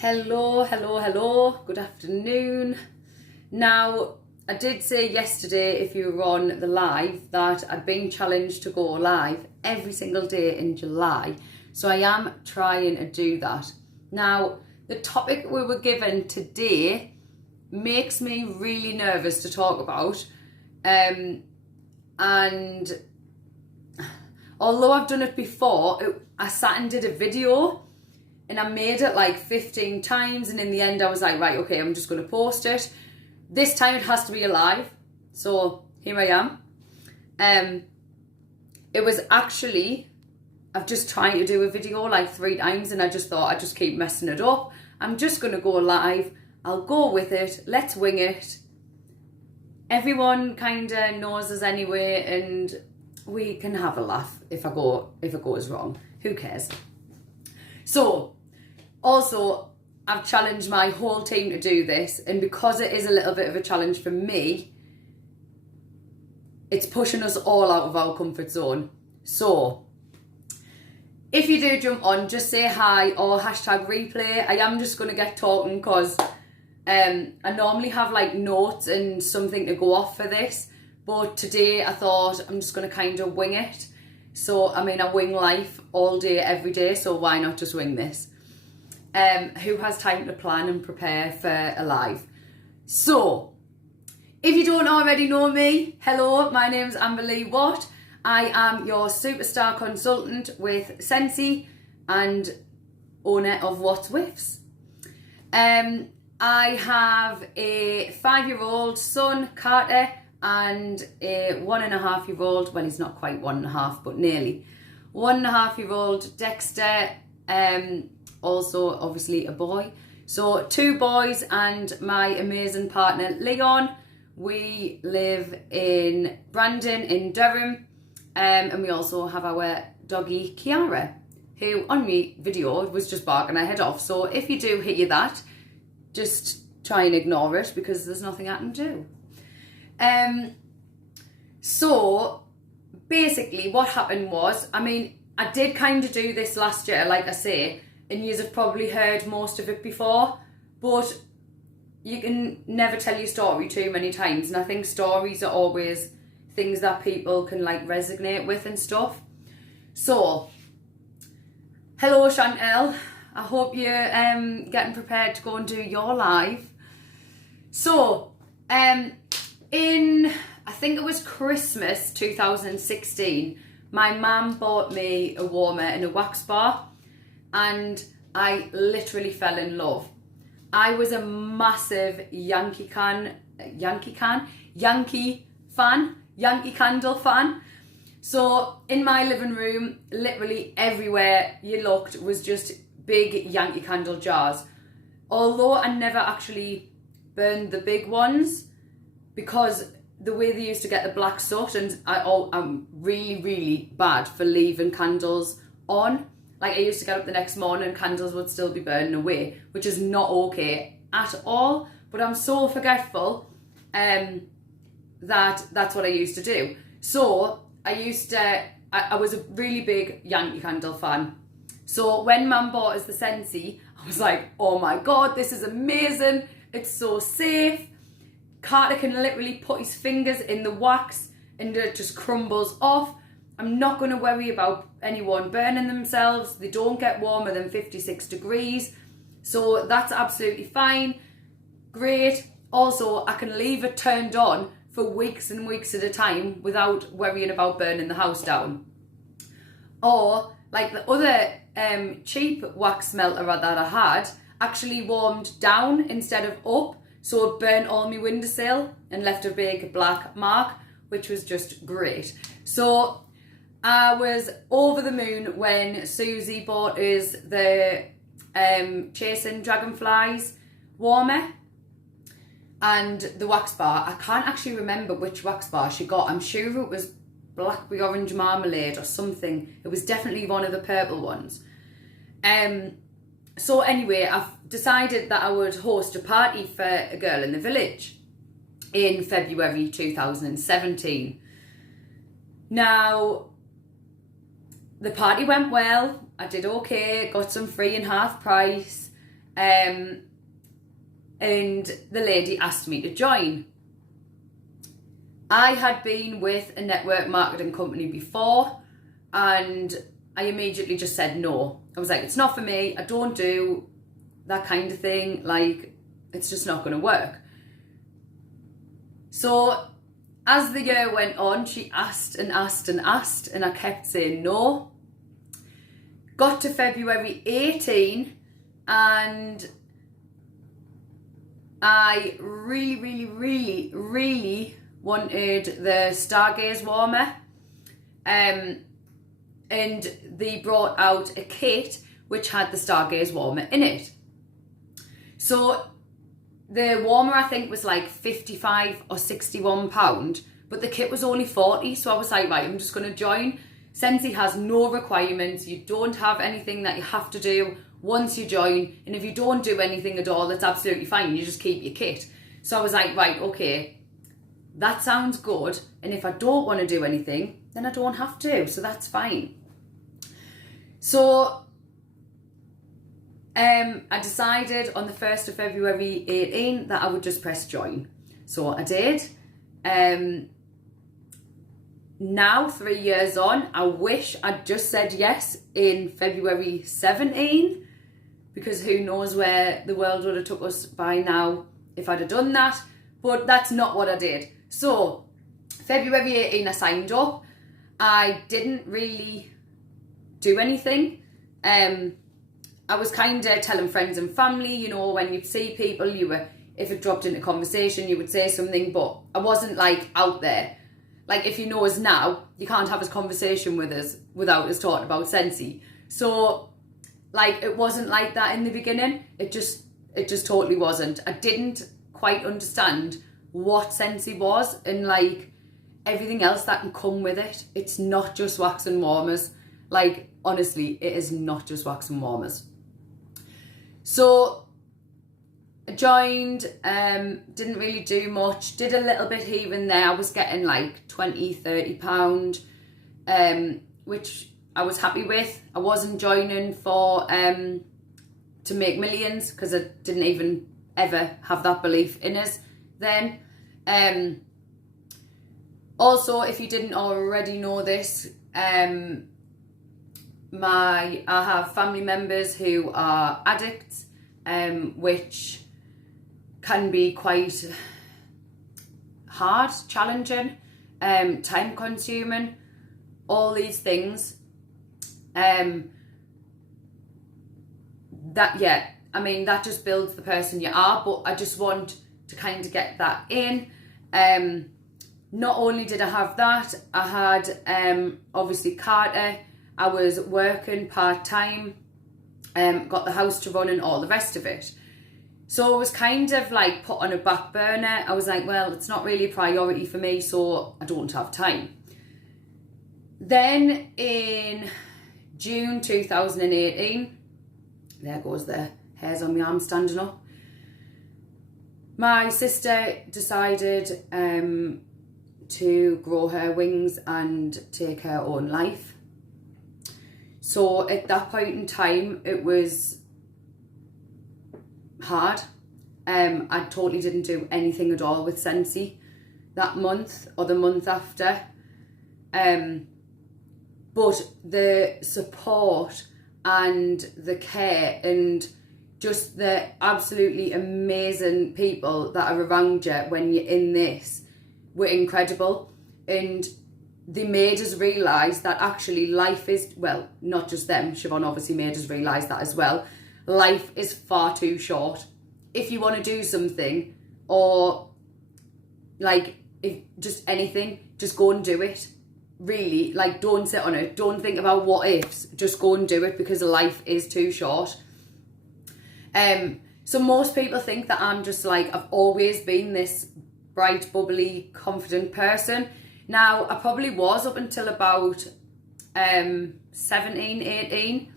Hello, good afternoon. Now, I did say yesterday, if you were on the live, that I'd been challenged to go live every single day in July. So I am trying to do that. Now, the topic we were given today makes me really nervous to talk about. And although I've done it before, I sat and did a video and I made it like 15 times, and in the end I was like, right, okay, I'm just going to post it. This time it has to be alive, so here I am. It was actually, I've just tried to do a video like 3 times and I just thought I'd just keep messing it up. I'm just going to go live, I'll go with it, let's wing it. Everyone kind of knows us anyway, and we can have a laugh if it goes wrong. Who cares? So, also, I've challenged my whole team to do this, and because it is a little bit of a challenge for me, it's pushing us all out of our comfort zone. So, if you do jump on, just say hi or hashtag replay. I am just going to get talking because I normally have like notes and something to go off for this, but today I thought I'm just going to kind of wing it. So, I mean, I wing life all day, every day, so why not just wing this? Who has time to plan and prepare for a live? So, if you don't already know me, hello, my name's Amber Lee Watt. I am your superstar consultant with Scentsy and owner of What's Whiffs. I have a 5-year-old son, Carter, and a 1.5-year-old, well, he's not quite 1.5, but nearly 1.5-year-old Dexter, also obviously a boy. So 2 boys and my amazing partner Leon. We live in Brandon in Durham, and we also have our doggy Kiara, who on my video was just barking her head off. So if you do hear that, just try and ignore it because there's nothing I can do. So basically what happened was, I mean, I did kind of do this last year, like I say, and you have probably heard most of it before, but you can never tell your story too many times, and I think stories are always things that people can like resonate with and stuff. So, hello Chantel, I hope you're getting prepared to go and do your live. So, I think it was Christmas 2016, my mum bought me a warmer and a wax bar, and I literally fell in love. I was a massive Yankee Candle fan. So in my living room, literally everywhere you looked was just big Yankee Candle jars. Although I never actually burned the big ones, because the way they used to get the black soot, and I'm really bad for leaving candles on. Like, I used to get up the next morning and candles would still be burning away, which is not okay at all. But I'm so forgetful that that's what I used to do. So I was a really big Yankee Candle fan. So when Mum bought us the Scentsy, I was like, oh my God, this is amazing. It's so safe. Carter can literally put his fingers in the wax and it just crumbles off. I'm not going to worry about anyone burning themselves. They don't get warmer than 56 degrees. So that's absolutely fine. Great. Also, I can leave it turned on for weeks and weeks at a time without worrying about burning the house down. Or, like the other cheap wax melter that I had, actually warmed down instead of up. So it burnt all my windowsill and left a big black mark, which was just great. So I was over the moon when Susie bought us the Chasing Dragonflies warmer and the wax bar. I can't actually remember which wax bar she got. I'm sure it was blackberry orange marmalade or something. It was definitely one of the purple ones. So anyway, I've decided that I would host a party for a girl in the village in February 2017. Now, the party went well. I did okay, got some free and half price. and the lady asked me to join. I had been with a network marketing company before, and I immediately just said no. I was like, it's not for me. I don't do that kind of thing. Like, it's just not going to work. So as the year went on, she asked and asked and asked, and I kept saying no. Got to February 18, and I really wanted the Stargaze warmer. And they brought out a kit which had the Stargaze warmer in it. So the warmer, I think, was like 55 or 61 pound, but the kit was only 40. So I was like, right, I'm just going to join. Scentsy has no requirements. You don't have anything that you have to do once you join. And if you don't do anything at all, that's absolutely fine. You just keep your kit. So I was like, right, okay, that sounds good. And if I don't want to do anything, then I don't have to. So that's fine. So I decided on the 1st of February 18 that I would just press join. So I did. Now, 3 years on, I wish I'd just said yes in February 17, because who knows where the world would have took us by now if I'd have done that. But that's not what I did. So February 18, I signed up. I didn't really do anything. I was kind of telling friends and family, you know, when you'd see people, if it dropped into conversation, you would say something, but I wasn't like out there. Like, if you know us now, you can't have a conversation with us without us talking about Scentsy. So, like, it wasn't like that in the beginning. It just totally wasn't. I didn't quite understand what Scentsy was and, like, everything else that can come with it. It's not just wax and warmers. Like, honestly, it is not just wax and warmers. So I joined, didn't really do much, did a little bit here and there. I was getting like 20, 30 pound, which I was happy with. I wasn't joining for to make millions, because I didn't even ever have that belief in us then. Also, if you didn't already know this, I have family members who are addicts, which can be quite hard, challenging, time consuming, all these things. That just builds the person you are, but I just want to kind of get that in. Not only did I have that, I had obviously Carter. I was working part-time, got the house to run and all the rest of it. So it was kind of like put on a back burner. I was like, well, it's not really a priority for me, so I don't have time. Then in June 2018, there goes the hairs on my arm standing up, my sister decided to grow her wings and take her own life. So at that point in time, it was hard. I totally didn't do anything at all with Scentsy that month or the month after. But the support and the care and just the absolutely amazing people that are around you when you're in this were incredible. And they made us realise that actually life is, well, not just them, Siobhan obviously made us realise that as well. Life is far too short. If you want to do something, or like if just anything, just go and do it. Really, like, don't sit on it. Don't think about what ifs. Just go and do it, because life is too short. So most people think that I'm just like, I've always been this bright, bubbly, confident person. Now, I probably was up until about 17, 18.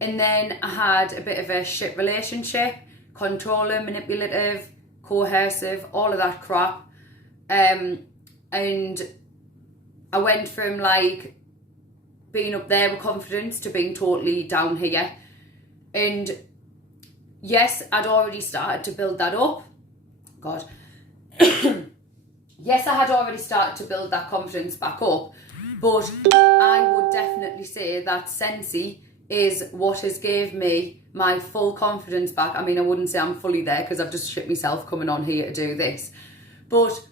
And then I had a bit of a shit relationship, controlling, manipulative, coercive, all of that crap. And I went from like being up there with confidence to being totally down here. And yes, I'd already started to build that up. God. Yes, I had already started to build that confidence back up, but I would definitely say that Scentsy is what has gave me my full confidence back. I mean, I wouldn't say I'm fully there because I've just shit myself coming on here to do this, but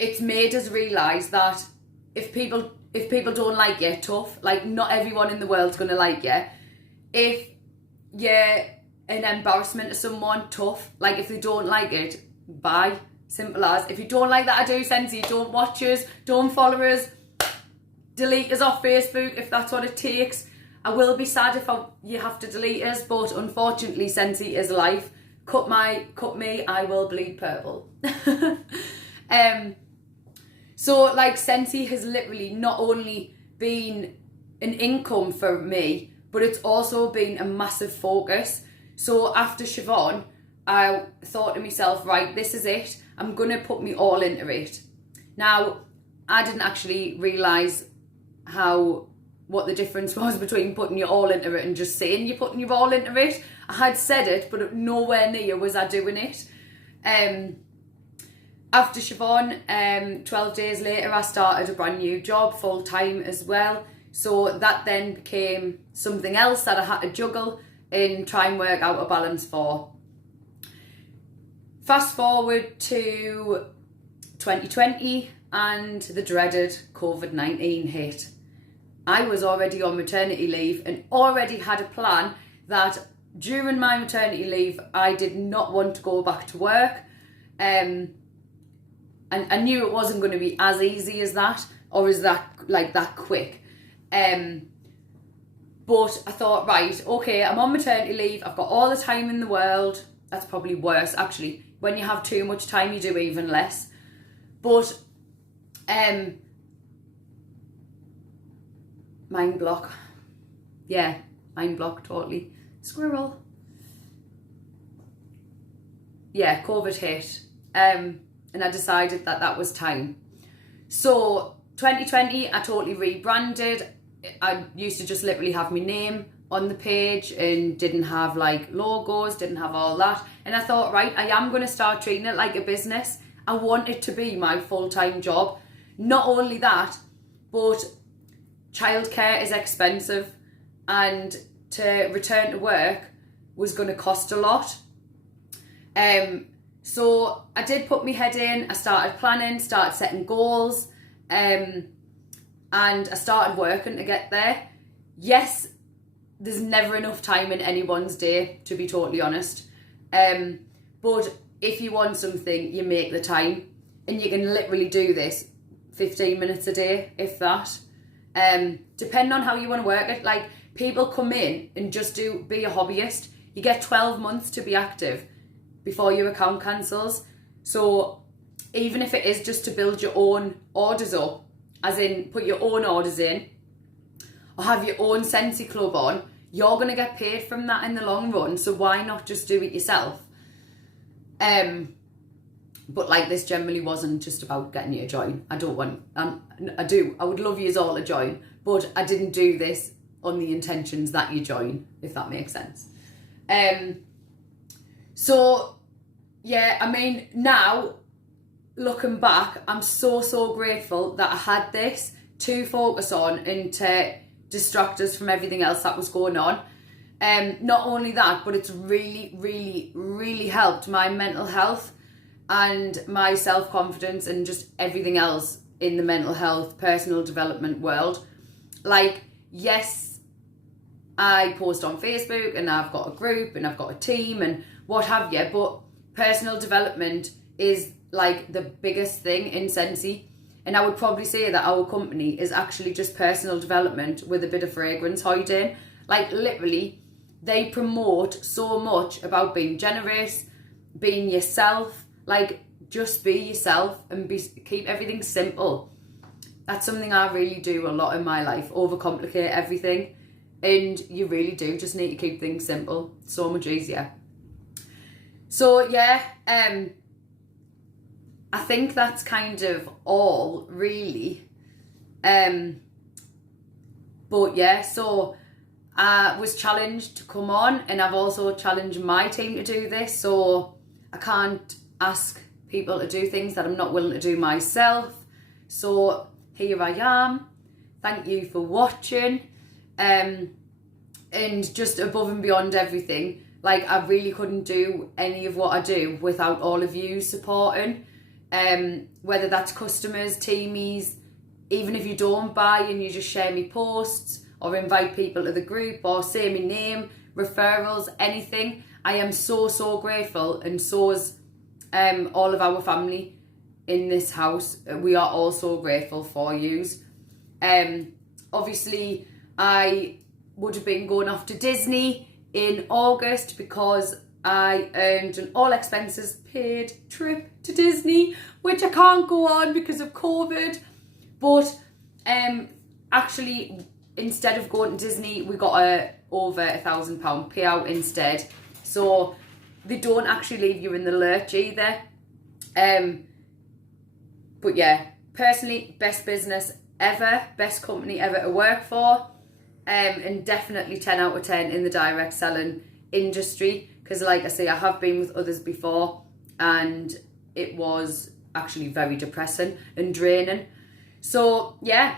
it's made us realise that if people don't like you, tough. Like, not everyone in the world's going to like you. If you're an embarrassment to someone, tough. Like, if they don't like it, bye. Simple as. If you don't like that I do Scentsy, don't watch us, don't follow us, delete us off Facebook if that's what it takes. I will be sad if you have to delete us, but unfortunately Scentsy is life. Cut me, I will bleed purple. So like, Scentsy has literally not only been an income for me, but it's also been a massive focus. So after Siobhan, I thought to myself, right, this is it. I'm going to put me all into it. Now, I didn't actually realise what the difference was between putting you all into it and just saying you're putting you all into it. I had said it, but nowhere near was I doing it. After Siobhan, 12 days later, I started a brand new job, full-time as well. So that then became something else that I had to juggle and try and work out a balance for. Fast forward to 2020 and the dreaded COVID-19 hit. I was already on maternity leave and already had a plan that during my maternity leave, I did not want to go back to work. And I knew it wasn't going to be as easy as that, or as that quick. But I thought, right, okay, I'm on maternity leave. I've got all the time in the world. That's probably worse, actually. When you have too much time, you do even less. But mind block. Yeah, mind block, totally. Squirrel. Yeah, COVID hit. And I decided that was time. So 2020, I totally rebranded. I used to just literally have my name on the page and didn't have like logos, didn't have all that. And I thought, right, I am going to start treating it like a business. I want it to be my full-time job. Not only that, but childcare is expensive, and to return to work was going to cost a lot. So I did put my head in. I started planning, started setting goals, and I started working to get there. Yes, there's never enough time in anyone's day, to be totally honest. But if you want something, you make the time, and you can literally do this 15 minutes a day, if that. Depending on how you want to work it. Like, people come in and just be a hobbyist. You get 12 months to be active before your account cancels. So even if it is just to build your own orders up, as in put your own orders in, or have your own Scentsy club on, you're going to get paid from that in the long run. So why not just do it yourself? But like, this generally wasn't just about getting you to join. I would love you all to join, but I didn't do this on the intentions that you join, if that makes sense. So yeah, I mean, now looking back, I'm so grateful that I had this to focus on and to distract us from everything else that was going on. Not only that, but it's really helped my mental health and my self-confidence and just everything else in the mental health, personal development world. Like, yes, I post on Facebook and I've got a group and I've got a team and what have you, but personal development is like the biggest thing in Scentsy. And I would probably say that our company is actually just personal development with a bit of fragrance hiding. Like, literally, they promote so much about being generous, being yourself. Like, just be yourself and keep everything simple. That's something I really do a lot in my life, overcomplicate everything. And you really do just need to keep things simple. So much easier. So yeah, I think that's kind of all, really. But yeah, so I was challenged to come on, and I've also challenged my team to do this, so I can't ask people to do things that I'm not willing to do myself. So here I am. Thank you for watching. And just above and beyond everything, like, I really couldn't do any of what I do without all of you supporting. Whether that's customers, teamies, even if you don't buy and you just share me posts or invite people to the group or say my name, referrals, anything. I am so, so grateful, and so is all of our family in this house. We are all so grateful for yous. Obviously, I would have been going off to Disney in August because I earned an all expenses paid trip to Disney, which I can't go on because of COVID. But actually, instead of going to Disney, we got over £1,000 payout instead. So they don't actually leave you in the lurch either. But yeah, personally, best business ever, best company ever to work for, and definitely 10 out of 10 in the direct selling industry, because like I say, I have been with others before and it was actually very depressing and draining. So yeah,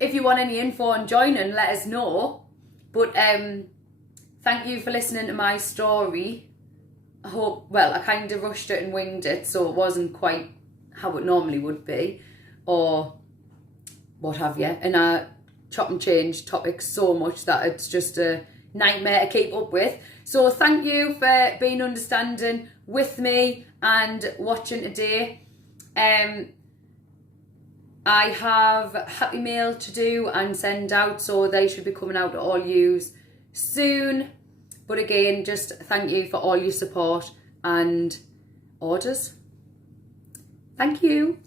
if you want any info on joining, let us know. But thank you for listening to my story. I hope, well, I kind of rushed it and winged it, so it wasn't quite how it normally would be, or what have you. And I chop and change topics so much that it's just a nightmare to keep up with. So thank you for being understanding with me and watching today. I have Happy Mail to do and send out, so they should be coming out to all yous soon. But again, just thank you for all your support and orders. Thank you.